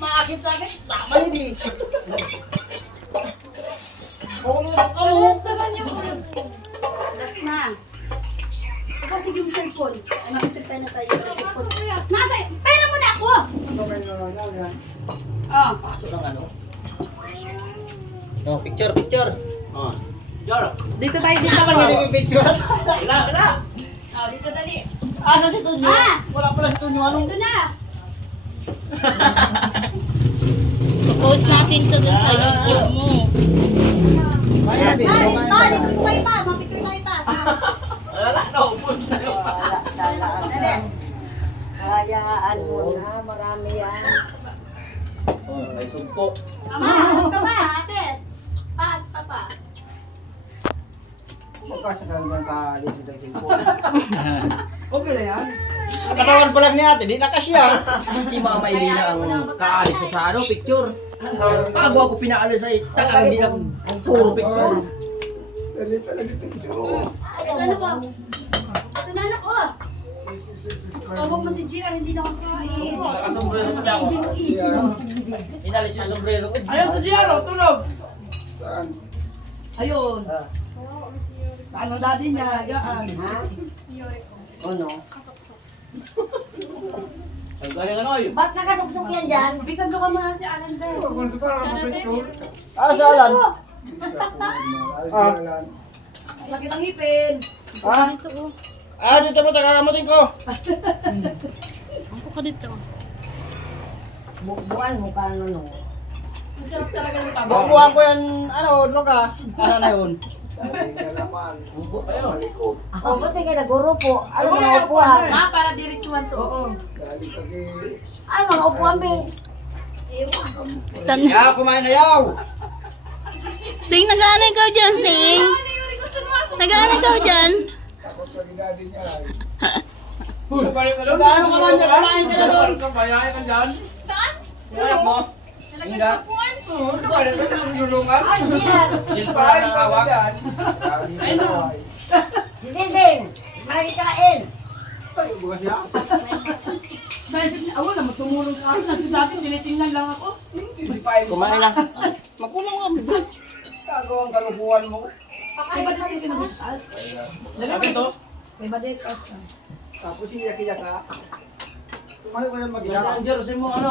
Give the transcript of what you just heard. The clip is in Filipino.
Maakit-akit. Tama yun eh. Last naman yung ulo. Last na. Ikaw sige yung cellphone. Ay, makitipay na tayo sa cellphone. Nasa, pera mo na ako! Oh. Paso ng ano. Oh, picture, picture. Oh. Jaro. Dito tayo, dito Saan tayo. ka picture? Wala. Oh, dito dali. Asa si Tunyo? Ah! Wala pala si Tunyo. Ano? Dito na. Post natin to dun sa YouTube mo. Kaya, Pa, pa, dito tayo pa. Mapicture tayo pa. Wala, naupod na yun. Dali. Hayaan mo na, marami yan. Oh, may sumpo. Mama, ano ka ba, ate? Pa. Magkasagandang ka dito sa cellphone. Okay na yan. Sa katawan pa lang ni ate, di na kasya. Si Mama Elena ang kaalit sa ano, picture. Kagawa ko pinaalis sa talagang di na puro picture. Dali talaga picture. Ito na ko. Ito na anak ko. Tawag mo si JR, hindi na kakain. Nakasombrero pa ako. Inalis yung sombrero ko. Ayun sa Giaro, tulog. Saan? Ayun. Ano dati niya, gaan. Ha? Ano? Ang galing ano yun. Ba't nakasuksok yan dyan? Bisan ko ka mga si Alan Bell. Ah, sa Alan. Lagi ng ngipin. Ah? Ah, dito mo, takakamutin ko. Ako ka dito. Buwan mo ka ano. Ang sarap talaga ng tama. Bukuhan ko yan, ano, loka. Ano na yun? Ubo pa yun. Oh, ba't di ka nagrupo? Ano mga upuan? Ah, para diretsuhan to. Oo. Ay, mga upuan, be. Yaw, kumain na yaw. Sing, nag-ano ikaw dyan, Sing? Nag-ano ikaw dyan? Gaano ka man dyan, kumain ka na doon. Saan? Anak mo? Nalagyan sa puwan. Ay, hindi yan. Silpa ng hawak. Sising, marami kain. Ako naman tumulong sa akin. Kasi dati tinitingnan lang ako. Kumain na. Makulong ka. Gagawang kalukuhan mo. Ay, ba dito kinabusas? Sabi to. Ay, ba dito? Tapos iyak-iyak ka. Ang jersey mo, ano?